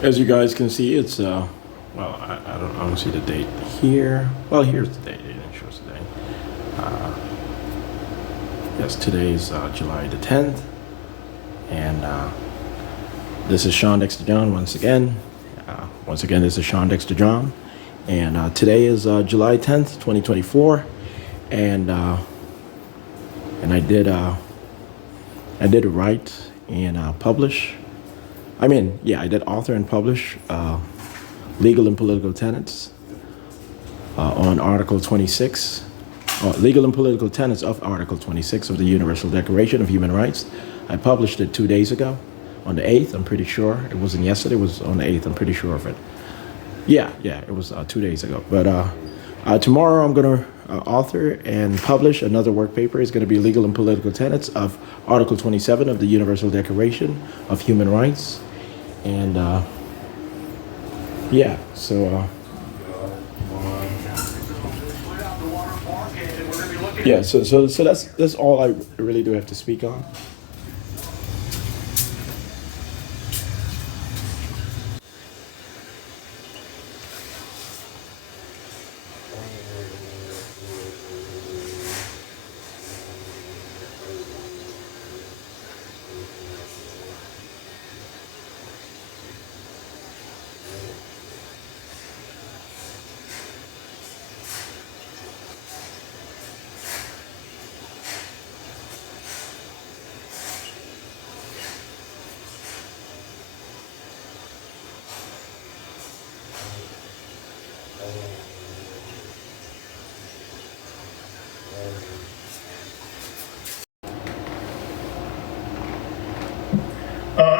As you guys can see, it's well, I don't see the date here. Well, here's the date. It didn't show us the date. Yes, today is July the 10th, and this is Shawn Dexter John once again. This is Shawn Dexter John, and today is July 10th, 2024, and I did write and publish. I did author and publish Legal and Political Tenets on Article 26, Legal and Political Tenets of Article 26 of the Universal Declaration of Human Rights. I published it 2 days ago, on the 8th, I'm pretty sure. It wasn't yesterday, it was on the 8th, I'm pretty sure of it. Yeah, it was 2 days ago. But tomorrow I'm going to author and publish another work paper. It's going to be Legal and Political Tenets of Article 27 of the Universal Declaration of Human Rights. And so that's all I really do have to speak on.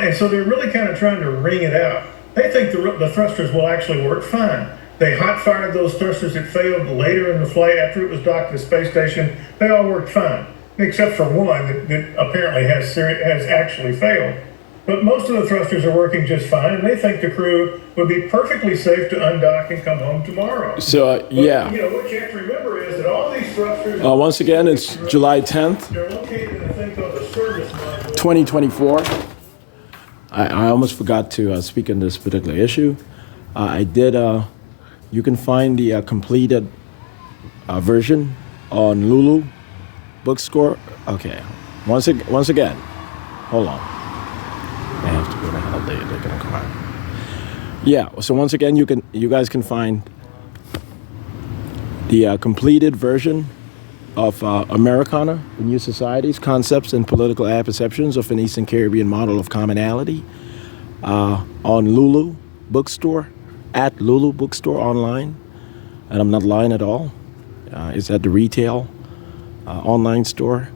And so they're really kind of trying to wring it out. They think the thrusters will actually work fine. They hot-fired those thrusters that failed later in the flight after it was docked to the space station. They all worked fine, except for one that apparently has actually failed. But most of the thrusters are working just fine, and they think the crew would be perfectly safe to undock and come home tomorrow. So, what you have to remember is that all these thrusters... once again, it's July 10th. They're located in a thing called the service module. 2024. I almost forgot to speak on this particular issue. I did. You can find the completed version on Lulu Bookstore. Okay. Once again, hold on. I have to go to hell. They're gonna come out. Yeah. So once again, you guys can find the completed version of Americana, the New Societies, Concepts and Political Apperceptions of an Eastern Caribbean Model of Commonality on Lulu Bookstore, at Lulu Bookstore online. And I'm not lying at all. It's at the retail online store,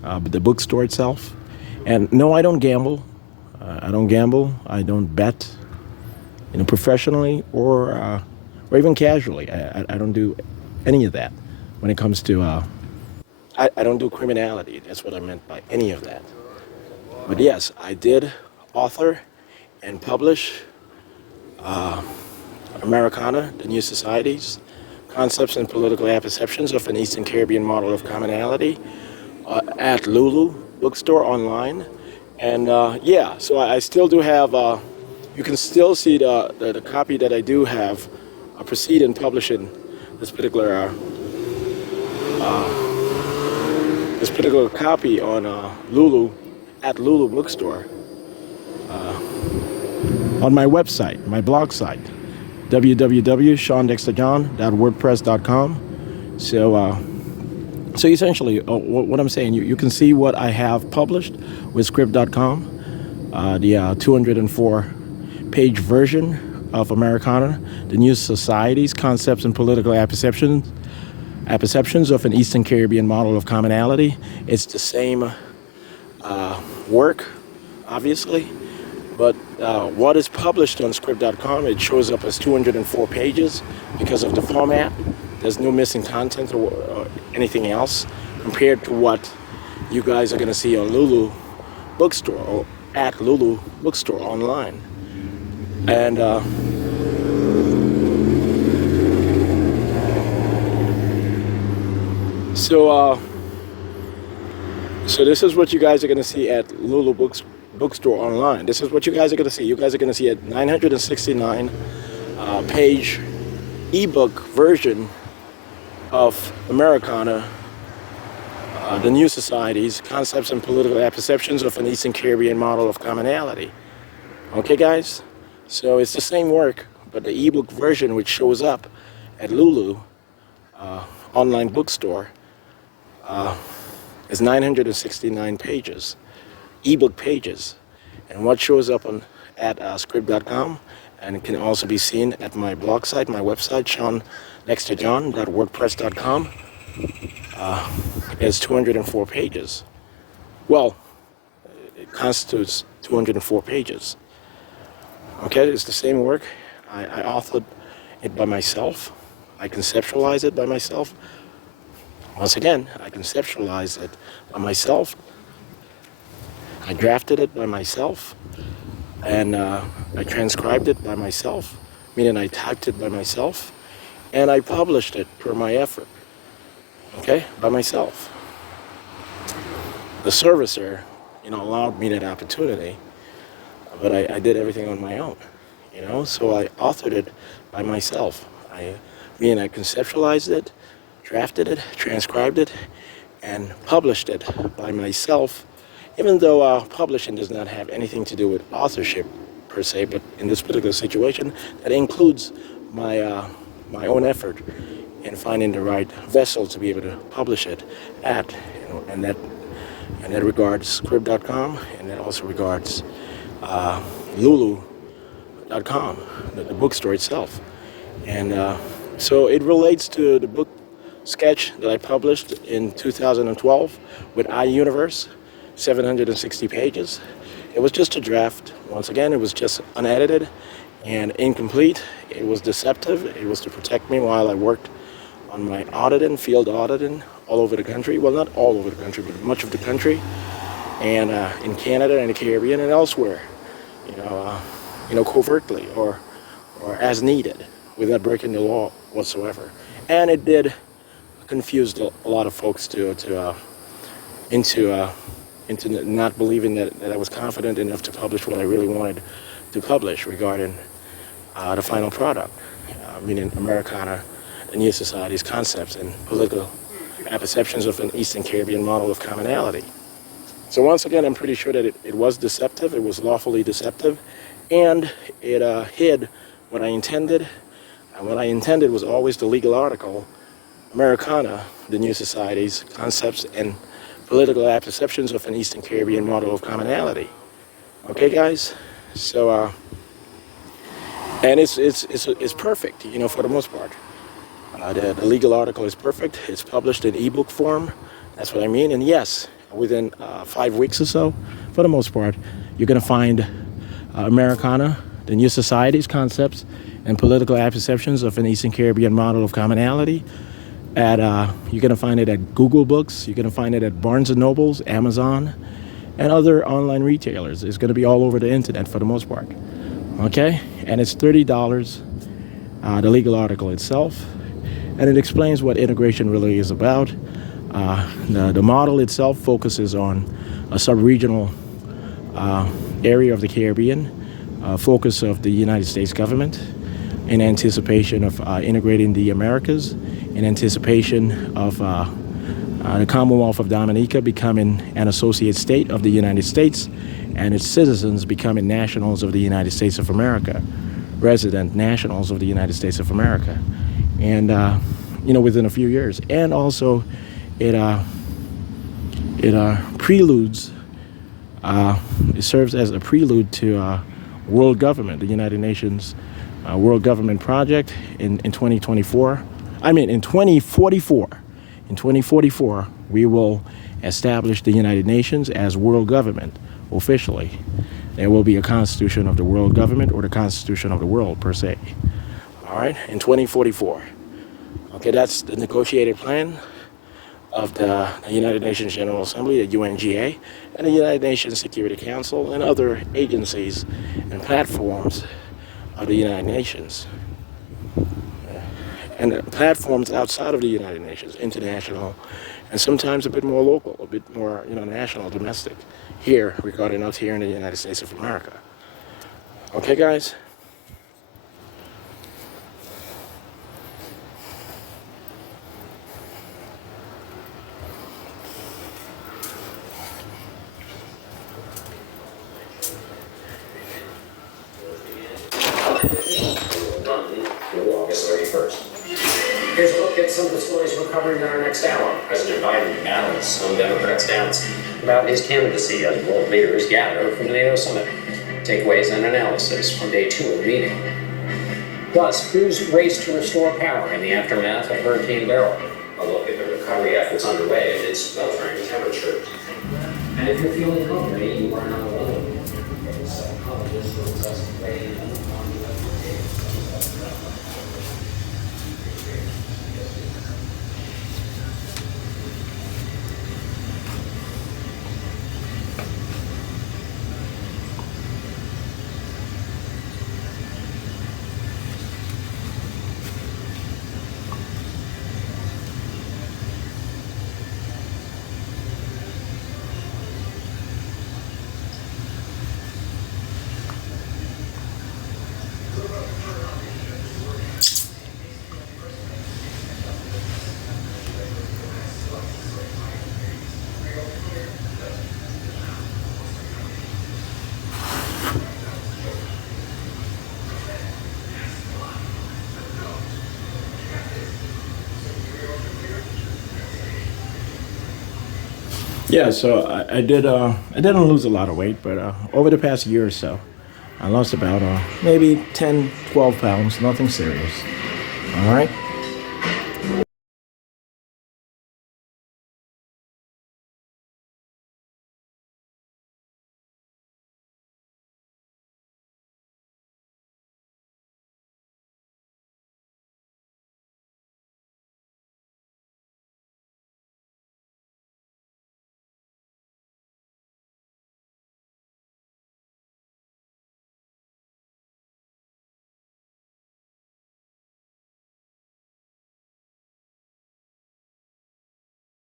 but the bookstore itself. And no, I don't gamble. I don't gamble. I don't bet, professionally or even casually. I don't do any of that when it comes to... I don't do criminality. That's what I meant by any of that. But yes, I did author and publish Americana, the New Societies, Concepts and Political Apperceptions of an Eastern Caribbean Model of Commonality at Lulu Bookstore online. And so I still do have, you can still see the copy that I do have proceed in publishing this particular copy on Lulu, at Lulu Bookstore, on my website, my blog site, www.shawndexterjohn.wordpress.com. So essentially, what I'm saying, you can see what I have published with script.com, the 204-page version of Americana, the New Societies, Concepts and Political Apperceptions of an Eastern Caribbean Model of Commonality. It's the same work, obviously, but what is published on script.com, it shows up as 204 pages because of the format. There's no missing content or anything else compared to what you guys are going to see on Lulu Bookstore or at Lulu Bookstore online. And So this is what you guys are going to see at Lulu bookstore online. This is what you guys are going to see. You guys are going to see a 969 page ebook version of Americana, the New Societies, Concepts and Political Apperceptions of an Eastern Caribbean Model of Commonality. Okay, guys? So it's the same work, but the ebook version, which shows up at Lulu online bookstore, is 969 pages, ebook pages. And what shows up at script.com, and it can also be seen at my blog site, my website, ShawnDexterJohn.wordpress.com, is 204 pages. Well, it constitutes 204 pages. Okay, it's the same work. I authored it by myself. I conceptualized it by myself. Once again, I conceptualized it by myself. I drafted it by myself. And I transcribed it by myself, meaning I typed it by myself. And I published it per my effort. Okay, by myself. The servicer, allowed me that opportunity. But I did everything on my own, so I authored it by myself. I conceptualized it, drafted it, transcribed it, and published it by myself, even though publishing does not have anything to do with authorship per se, but in this particular situation, that includes my own effort in finding the right vessel to be able to publish it at, and that regards script.com, and that also regards Lulu.com, the bookstore itself. And so it relates to the book sketch that I published in 2012 with iUniverse, 760 pages. It was just a draft. Once again, it was just unedited and incomplete. It was deceptive. It was to protect me while I worked on my field auditing all over the country. Well, not all over the country, but much of the country. And in Canada and the Caribbean and elsewhere, covertly or as needed, without breaking the law whatsoever. And it did confuse a lot of folks into not believing that I was confident enough to publish what I really wanted to publish regarding the final product, meaning Americana, the New Society's Concepts and Political Apperceptions of an Eastern Caribbean Model of Commonality. So once again, I'm pretty sure that it was deceptive, it was lawfully deceptive, and it hid what I intended. And what I intended was always the legal article, Americana, the New Society's Concepts and Political Apperceptions of an Eastern Caribbean Model of Commonality. Okay, guys? So, and it's perfect, for the most part. The legal article is perfect. It's published in ebook form. That's what I mean. And yes, within 5 weeks or so, for the most part, you're going to find Americana, the New Society's Concepts and Political Apperceptions of an Eastern Caribbean Model of Commonality. You're going to find it at Google Books. You're going to find it at Barnes & Nobles, Amazon, and other online retailers. It's going to be all over the internet for the most part. Okay? And it's $30, the legal article itself. And it explains what integration really is about. The model itself focuses on a sub-regional area of the Caribbean, focus of the United States government in anticipation of integrating the Americas, in anticipation of the Commonwealth of Dominica becoming an associate state of the United States and its citizens becoming nationals of the United States of America, resident nationals of the United States of America. And, within a few years. And also, it preludes, it serves as a prelude to world government, the United Nations World Government Project in 2024. In 2044. In 2044, we will establish the United Nations as world government officially. There will be a constitution of the world government or the constitution of the world per se. All right, in 2044. Okay, that's the negotiated plan of the United Nations General Assembly, the UNGA, and the United Nations Security Council and other agencies and platforms of the United Nations. And platforms outside of the United Nations, international and sometimes a bit more local, a bit more, national, domestic, here, regarding us here in the United States of America. Okay, guys? Through August 31st. Here's a look at some of the stories we're covering in our next hour. President Biden battles some Democrats' doubts about his candidacy as world leaders gather for the NATO summit. Takeaways and analysis from day 2 of the meeting. Plus, crews race to restore power in the aftermath of Hurricane Beryl. A look at the recovery efforts underway amidst sweltering temperatures. And if you're feeling lonely, you are not alone. Psychologists will us play Yeah, so I didn't lose a lot of weight, but over the past year or so, I lost about maybe 10, 12 pounds, nothing serious. All right.